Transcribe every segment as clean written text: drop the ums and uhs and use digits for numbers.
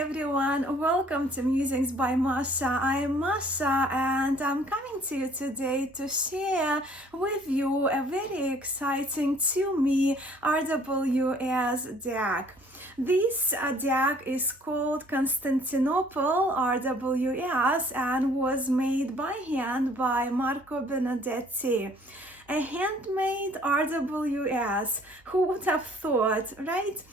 everyone, welcome to Musings by Mascha. I'm Masha and I'm coming to you today to share with you a very exciting to me RWS deck. This deck is called Constantinople RWS and was made by hand by Marco Benedetti. A handmade RWS, who would have thought, right?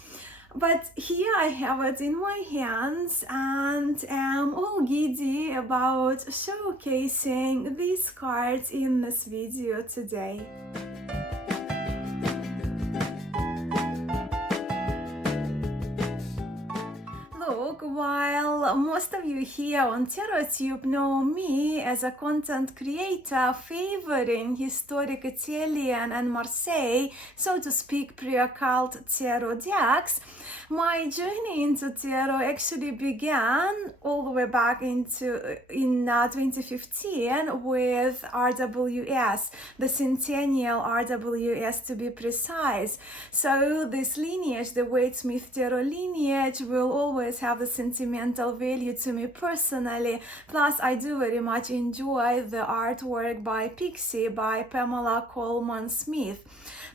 But here I have it in my hands and am all giddy about showcasing these cards in this video today. Look, while most of you here on TarotTube know me as a content creator favoring historic Italian and Marseille, so to speak, pre-occult tarot decks, my journey into tarot actually began all the way back in 2015 with RWS, the Centennial RWS to be precise. So this lineage, the Wade Smith tarot lineage, will always have the sentimental value to me personally. Plus, I do very much enjoy the artwork by Pixie by Pamela Coleman Smith.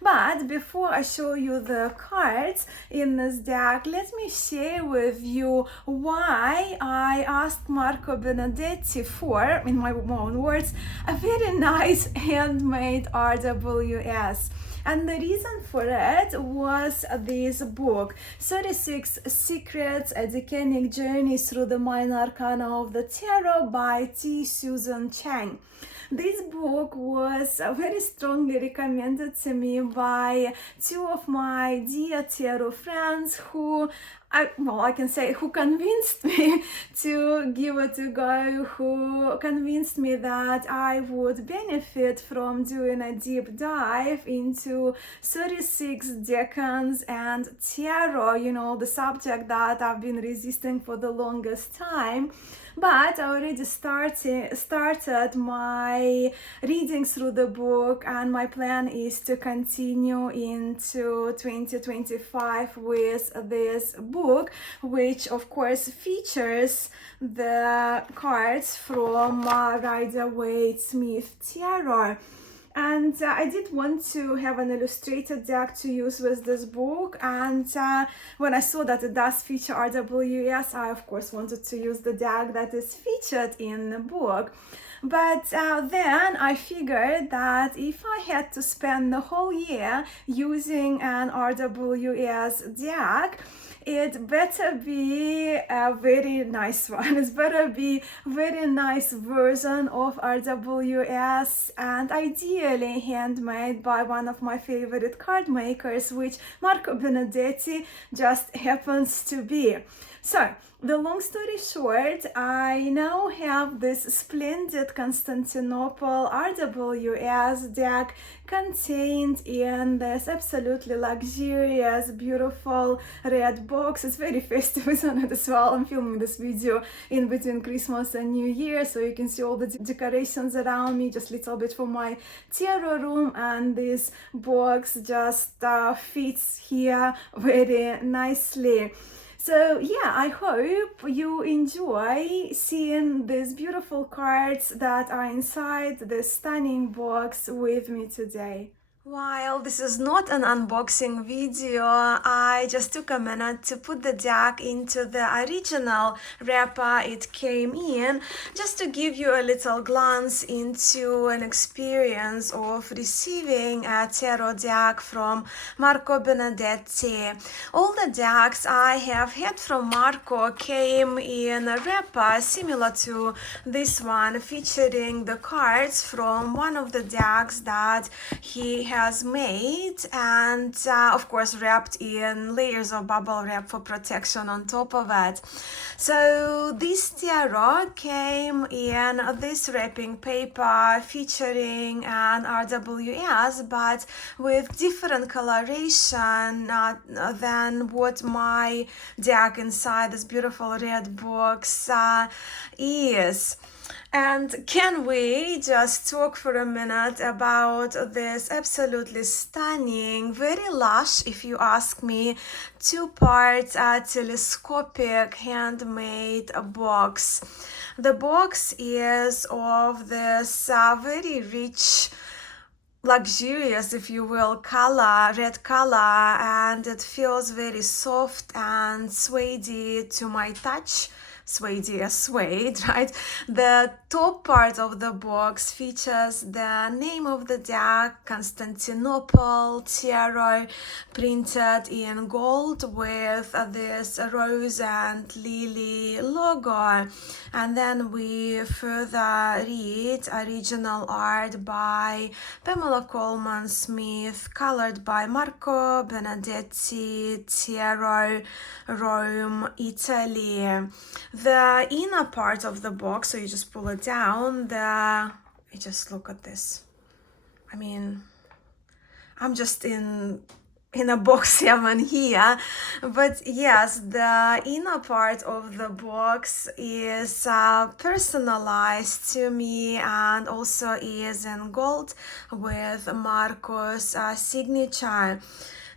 But before I show you the cards in this deck, let me share with you why I asked Marco Benedetti for, in my own words, a very nice handmade RWS. And the reason for it was this book, 36 Secrets, A Decanic Journey Through the Minor Arcana of the Tarot by T. Susan Chang. This book was very strongly recommended to me by two of my dear tarot friends who who convinced me to give it a go, who convinced me that I would benefit from doing a deep dive into 36 decans and tarot, the subject that I've been resisting for the longest time. But I already started my reading through the book, and my plan is to continue into 2025 with this book, which of course features the cards from Rider-Waite Smith Tarot. And I did want to have an illustrated deck to use with this book, and when I saw that it does feature RWS, I of course wanted to use the deck that is featured in the book. But then I figured that if I had to spend the whole year using an RWS deck, it better be a very nice one. It better be a very nice version of RWS, and ideally handmade by one of my favorite card makers, which Marco Benedetti just happens to be. So, the long story short, I now have this splendid Constantinople RWS deck contained in this absolutely luxurious, beautiful red box. It's very festive, isn't it, as well? I'm filming this video in between Christmas and New Year, so you can see all the decorations around me, just a little bit from my tarot room, and this box just fits here very nicely. So yeah, I hope you enjoy seeing these beautiful cards that are inside this stunning box with me today. While this is not an unboxing video, I just took a minute to put the deck into the original wrapper it came in, just to give you a little glance into an experience of receiving a tarot deck from Marco Benedetti. All the decks I have had from Marco came in a wrapper similar to this one, featuring the cards from one of the decks that he has made, and of course wrapped in layers of bubble wrap for protection on top of it. So this tarot came in this wrapping paper featuring an RWS, but with different coloration than what my deck inside this beautiful red box is. And can we just talk for a minute about this absolutely stunning, very lush, if you ask me, two-part telescopic handmade box. The box is of this very rich, luxurious, if you will, color, red color, and it feels very soft and suede to my touch. Suede, right? The top part of the box features the name of the deck, Constantinople Tarot, printed in gold with this rose and lily logo. And then we further read original art by Pamela Coleman Smith, colored by Marco Benedetti, Rome, Italy. The inner part of the box, so you just pull it down, you just look at this. I mean, I'm just in a box heaven here, but yes, the inner part of the box is personalized to me and also is in gold with Marco's signature.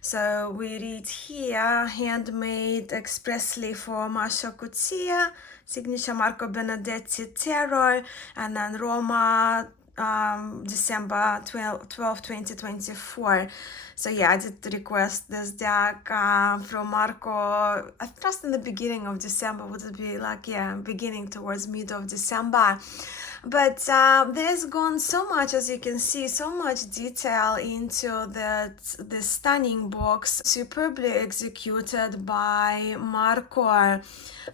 So we read here, handmade expressly for Masha Cutia, signature Marco Benedetti Tarot, and then Roma, December 12, 2024. So yeah, I did request this deck from Marco, I trust in the beginning of December. Would it be like, yeah, beginning towards mid of December. But there's gone so much, as you can see, so much detail into the stunning box, superbly executed by Marco.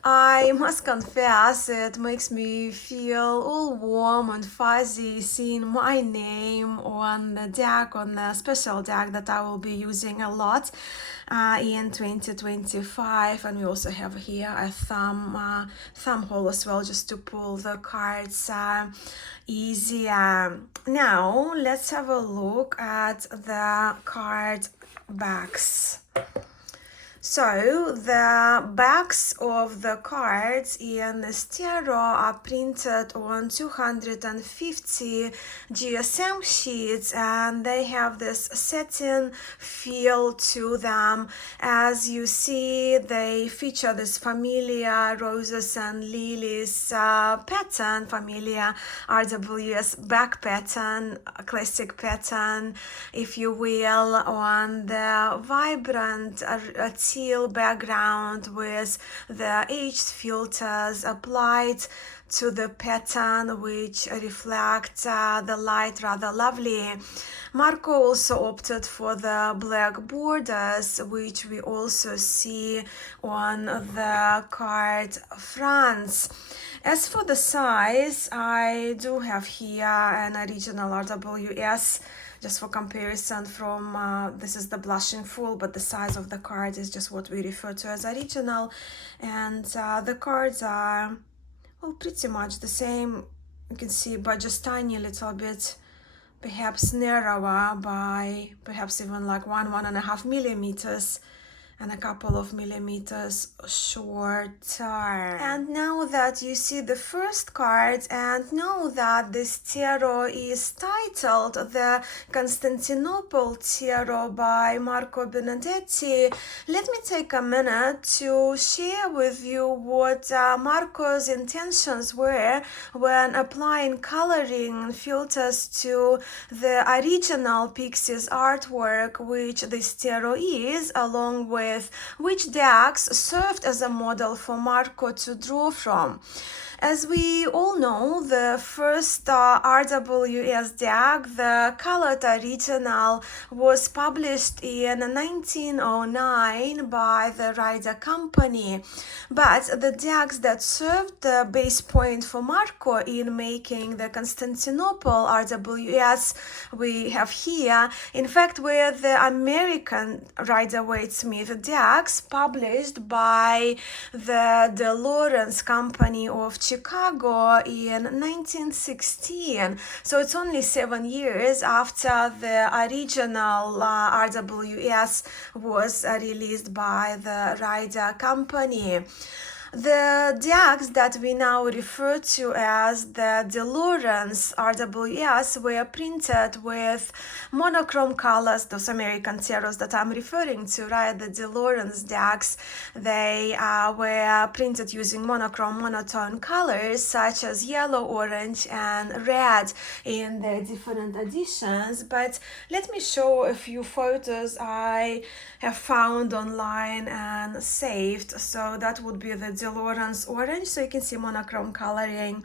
I must confess, it makes me feel all warm and fuzzy seeing my name on the deck, on the special deck that I will be using a lot in 2025. And we also have here a thumb hole as well, just to pull the cards easier. Now let's have a look at the card backs. So the backs of the cards in this tarot are printed on 250 GSM sheets, and they have this satin feel to them. As you see, they feature this familiar roses and lilies pattern, familiar RWS back pattern, classic pattern, if you will, on the vibrant teal background with the aged filters applied to the pattern, which reflect the light rather lovely. Marco also opted for the black borders, which we also see on the card fronts. As for the size, I do have here an original RWS, just for comparison from, this is the blushing full, but the size of the card is just what we refer to as original. And the cards are, well, pretty much the same, you can see, but just tiny little bit, perhaps narrower by perhaps even like 1.5 millimeters, and a couple of millimeters shorter. And now that you see the first card and know that this tarot is titled the Constantinople Tarot by Marco Benedetti, let me take a minute to share with you what Marco's intentions were when applying coloring filters to the original Pixies artwork, which this tarot is, along with which decks served as a model for Marco to draw from. As we all know, the first RWS deck, the colored original, was published in 1909 by the Rider Company. But the decks that served the base point for Marco in making the Constantinople RWS we have here, in fact, were the American Rider-Waite-Smith decks published by the Lawrence Company of Chicago in 1916. So it's only 7 years after the original RWS was released by the Rider Company. The decks that we now refer to as the DeLorean's RWS were printed with monochrome colors, those American tarots that I'm referring to, right? The DeLorean's decks, they were printed using monotone colors such as yellow, orange, and red in their different editions. But let me show a few photos I have found online and saved. So that would be the DeLorean's orange, so you can see monochrome coloring.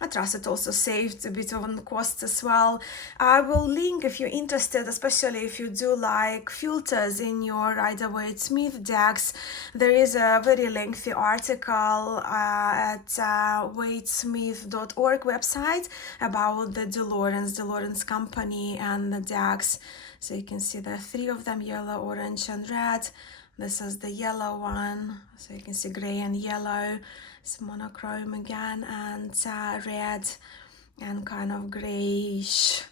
I trust it also saved a bit on cost as well. I will link if you're interested, especially if you do like filters in your Rider-Waite-Smith decks. There is a very lengthy article at waitesmith.org website about the DeLorean's company and the decks. So you can see there are 3 of them, yellow, orange, and red. This is the yellow one, so you can see gray and yellow. It's monochrome again, and red and kind of grayish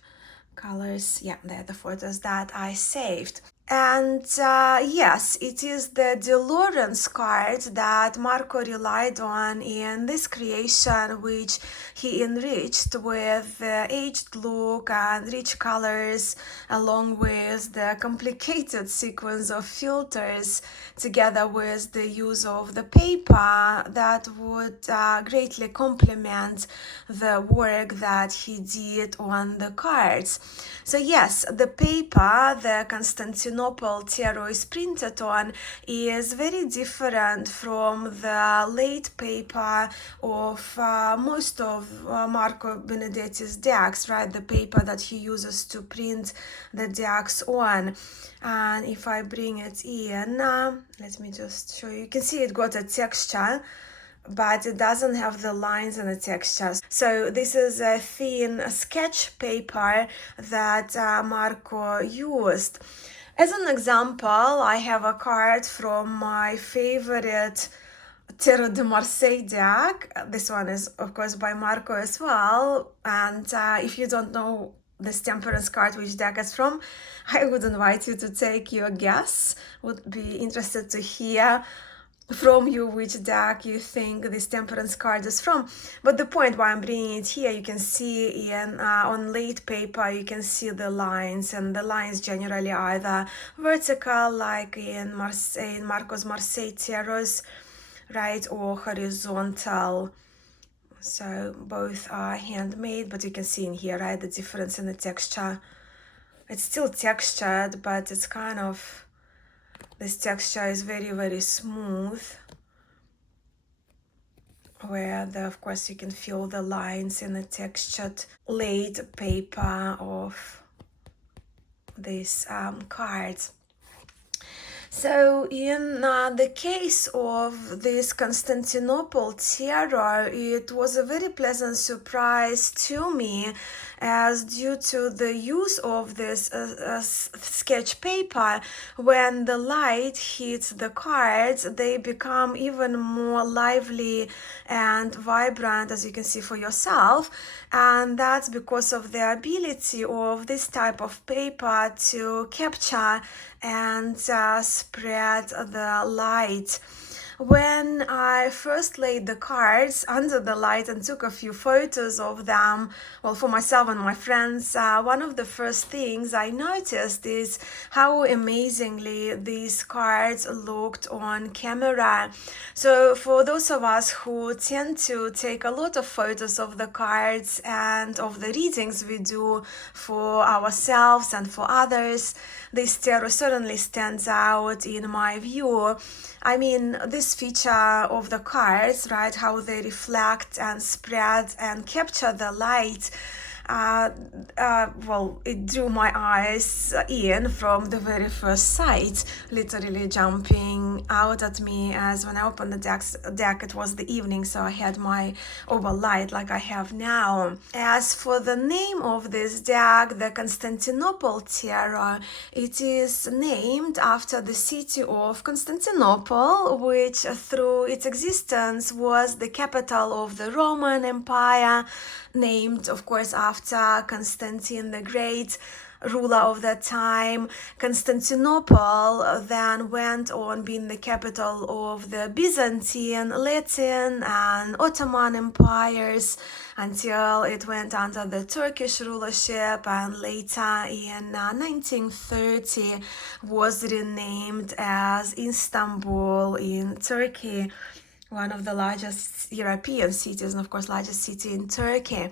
colors. Yeah, they're the photos that I saved. And yes, it is the DeLorean's card that Marco relied on in this creation, which he enriched with the aged look and rich colors, along with the complicated sequence of filters, together with the use of the paper that would greatly complement the work that he did on the cards. So yes, the paper, the Constantinople tarot is printed on, is very different from the late paper of most of Marco Benedetti's decks, right? The paper that he uses to print the decks on. And if I bring it in, let me just show you. You can see it got a texture, but it doesn't have the lines and the textures. So this is a thin sketch paper that Marco used. As an example, I have a card from my favorite Tarot de Marseille deck. This one is, of course, by Marco as well. And if you don't know this Temperance card, which deck it's from, I would invite you to take your guess. Would be interested to hear from you which deck you think this Temperance card is from. But the point why I'm bringing it here, you can see in on late paper, you can see the lines, and the lines generally are either vertical, like in Marco's Marseille tarots, right, or horizontal. So both are handmade, but you can see in here, right, the difference in the texture. It's still textured, but it's kind of, this texture is very, very smooth, where of course you can feel the lines in the textured late paper of these cards. So in the case of this Constantinople tarot, it was a very pleasant surprise to me, as due to the use of this sketch paper, when the light hits the cards, they become even more lively and vibrant, as you can see for yourself. And that's because of the ability of this type of paper to capture and spread the light. When I first laid the cards under the light and took a few photos of them, well, for myself and my friends, one of the first things I noticed is how amazingly these cards looked on camera. So for those of us who tend to take a lot of photos of the cards and of the readings we do for ourselves and for others, this tarot certainly stands out in my view. I mean, this feature of the cards, right, how they reflect and spread and capture the light, well, it drew my eyes in from the very first sight, literally jumping out at me, as when I opened the deck, it was the evening, so I had my oval light like I have now. As for the name of this deck, the Constantinople tarot, it is named after the city of Constantinople, which through its existence was the capital of the Roman Empire, named, of course, after Constantine the Great. ruler of that time. Constantinople then went on being the capital of the Byzantine, Latin, and Ottoman empires until it went under the Turkish rulership, and later in 1930 was renamed as Istanbul in Turkey, one of the largest European cities, and of course largest city in Turkey.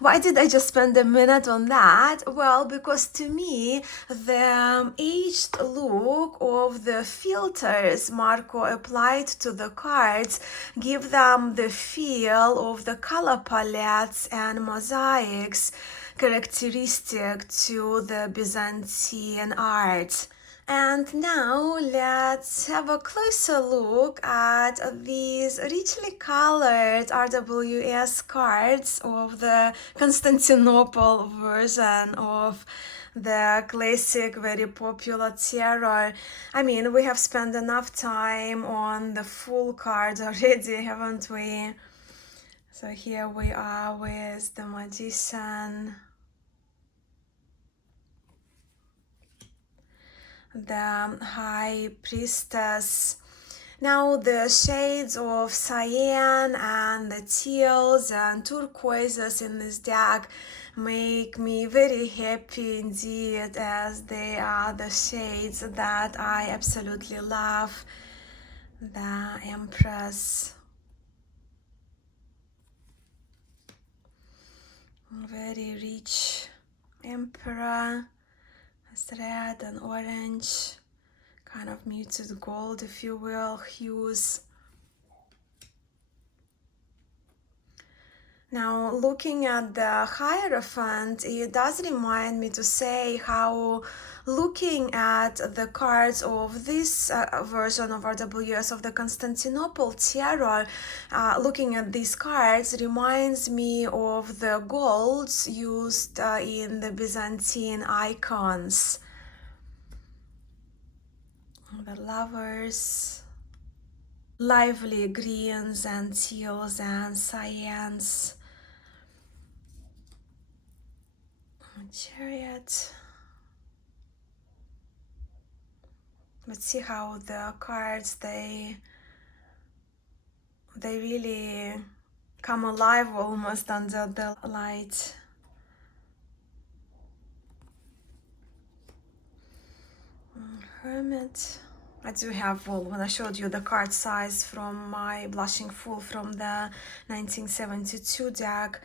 Why did I just spend a minute on that? Well, because to me the aged look of the filters Marco applied to the cards give them the feel of the color palettes and mosaics characteristic to the Byzantine art. And now let's have a closer look at these richly colored RWS cards of the Constantinople version of the classic, very popular tarot. I mean, we have spent enough time on the full cards already, haven't we? So here we are with the Magician, the High Priestess. Now the shades of cyan and the teals and turquoises in this deck make me very happy indeed, as they are the shades that I absolutely love. The Empress, very rich Emperor, red and orange, kind of muted gold, if you will, hues. Now, looking at the Hierophant, it does remind me to say how looking at the cards of this version of RWS of the Constantinople tarot, looking at these cards reminds me of the golds used in the Byzantine icons. The Lovers, lively greens and teals and cyans. Chariot. But see how the cards, they really come alive almost under the light. Hermit. I do have, well, when I showed you the card size from my Blushing Fool from the 1972 deck,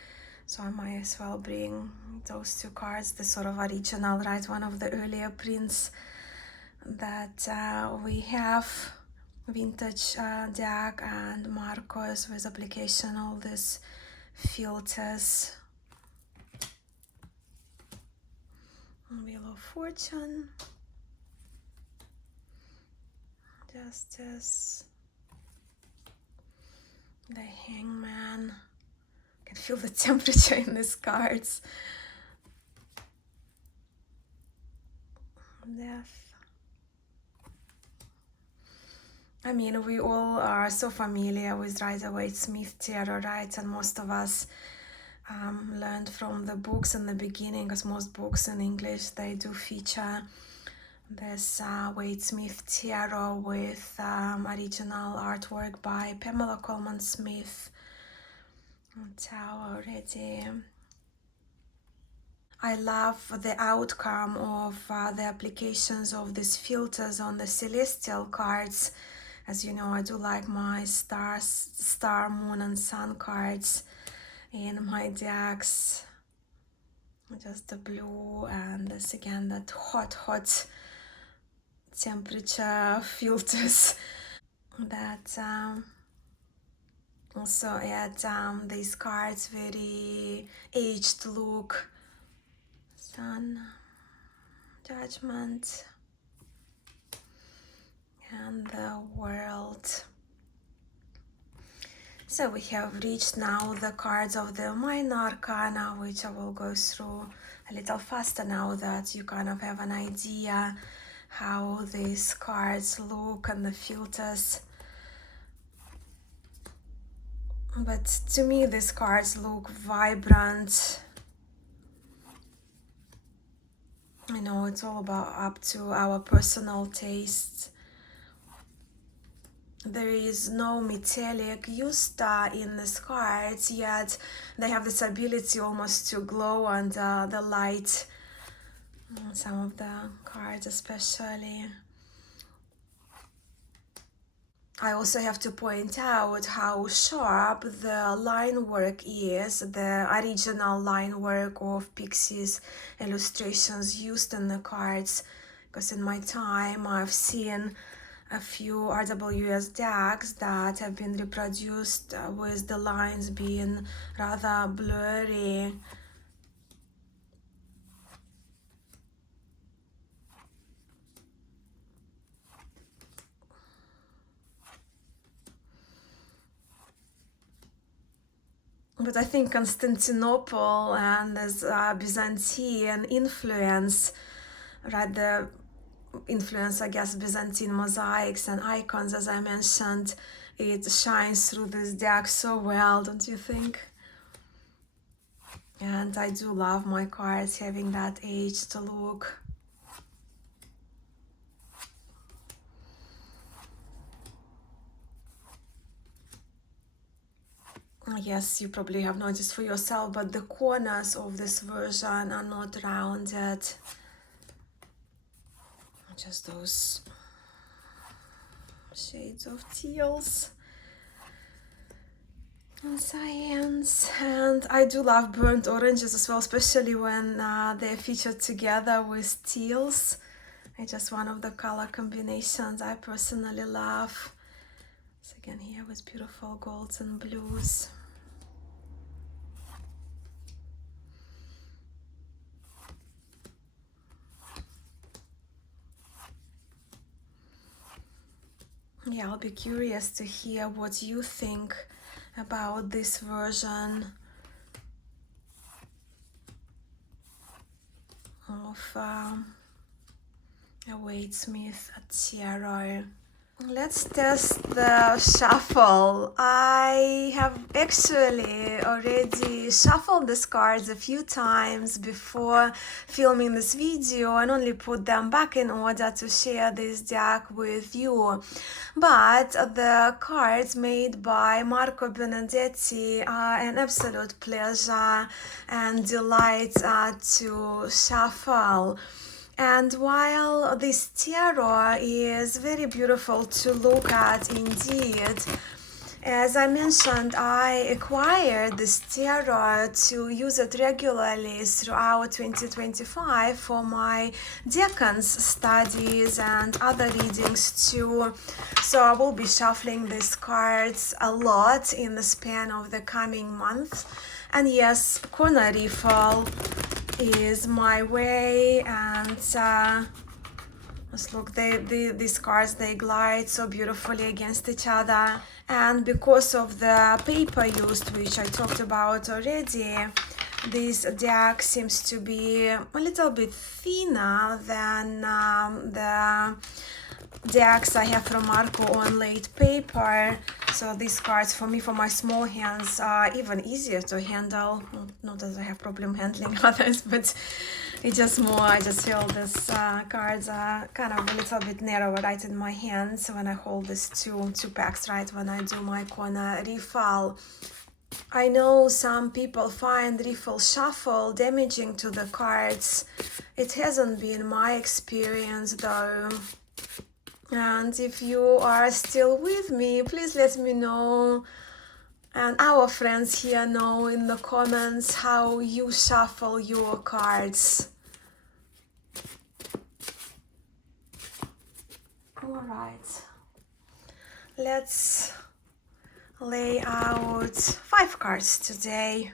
so I might as well bring those two cards, the sort of original, right, one of the earlier prints that we have, vintage deck, and Marcos with application, all these filters. Wheel of Fortune, Justice, the Hangman. I can feel the temperature in these cards. Death. I mean, we all are so familiar with Rider-Waite-Smith tarot, right? And most of us learned from the books in the beginning, because most books in English, they do feature this Waite-Smith tarot with original artwork by Pamela Coleman Smith. Tower already. I love the outcome of the applications of these filters on the celestial cards. As you know, I do like my star, moon, and sun cards in my decks. Just the blue and this again, that hot temperature filters that also add these cards very aged look. Sun, Judgment, and the World. So we have reached now the cards of the Minor Arcana, which I will go through a little faster now that you kind of have an idea how these cards look and the filters. But to me, these cards look vibrant, You know, it's all about up to our personal tastes. There is no metallic used in these cards, yet they have this ability almost to glow under the light. Some of the cards especially. I also have to point out how sharp the line work is, the original line work of Pixie's illustrations used in the cards, because in my time I've seen a few RWS decks that have been reproduced with the lines being rather blurry. But I think Constantinople and this Byzantine influence, right, the influence, I guess, Byzantine mosaics and icons, as I mentioned, it shines through this deck so well, don't you think? And I do love my cards having that aged look. Yes, you probably have noticed for yourself, but the corners of this version are not rounded. Just those shades of teals and cyans. And I do love burnt oranges as well, especially when they're featured together with teals. It's just one of the color combinations I personally love. So again, here with beautiful golds and blues. Yeah, I'll be curious to hear what you think about this version of Waite-Smith Tarot. Let's test the shuffle. I have actually already shuffled these cards a few times before filming this video and only put them back in order to share this deck with you. But the cards made by Marco Benedetti are an absolute pleasure and delight to shuffle. And while this tarot is very beautiful to look at indeed, as I mentioned, I acquired this tarot to use it regularly throughout 2025 for my decans studies and other readings too. So I will be shuffling these cards a lot in the span of the coming month. And yes, corner riffle is my way, and let's look, these cards, they glide so beautifully against each other. And because of the paper used, which I talked about already, this deck seems to be a little bit thinner than the decks I have from Marco on laid paper. So these cards for me, for my small hands, are even easier to handle. Not that I have problem handling others, but it's just more, I just feel these cards are kind of a little bit narrower right in my hands when I hold these two packs, right, when I do my corner riffle. I know some people find riffle shuffle damaging to the cards. It hasn't been my experience though. And if you are still with me, please let me know, and our friends here know in the comments how you shuffle your cards. All right, let's lay out 5 cards today.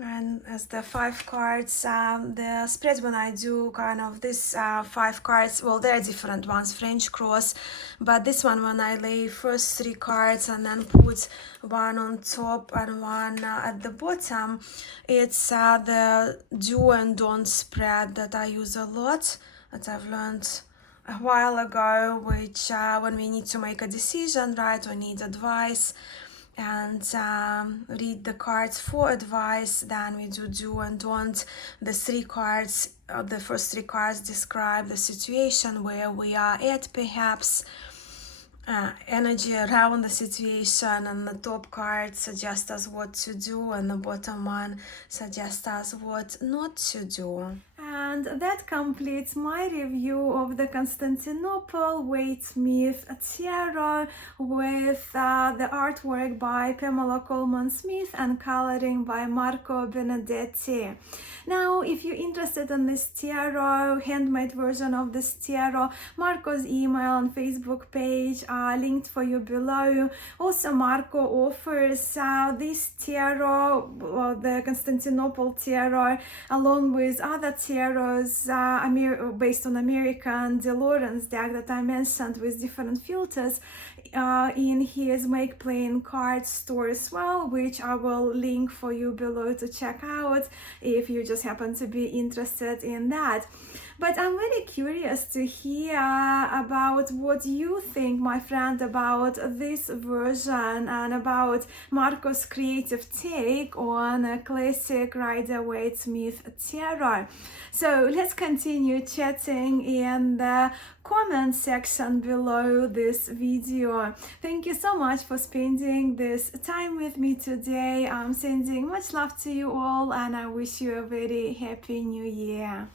And as the 5 cards, the spread when I do kind of this 5 cards, well, there are different ones, French cross, but this one when I lay first 3 cards and then put one on top and one at the bottom, it's the do and don't spread that I use a lot, that I've learned a while ago, which when we need to make a decision, right, or need advice, and read the cards for advice. Then we do and don't. The first three cards describe the situation where we are at, perhaps energy around the situation, and the top card suggests us what to do, and the bottom one suggests us what not to do. And that completes my review of the Constantinople Waite-Smith Tarot with the artwork by Pamela Coleman Smith and coloring by Marco Benedetti. Now, if you're interested in this tarot, handmade version of this tarot, Marco's email and Facebook page are linked for you below. Also, Marco offers this tarot, the Constantinople tarot, along with other tarots based on American De Lawrence deck that I mentioned with different filters in his Make Playing Card store as well, which I will link for you below to check out if you just happen to be interested in that. But I'm very curious to hear about what you think, my friend, about this version and about Marco's creative take on a classic Rider-Waite-Smith tarot. So let's continue chatting in the comment section below this video. Thank you so much for spending this time with me today. I'm sending much love to you all, and I wish you a very happy new year.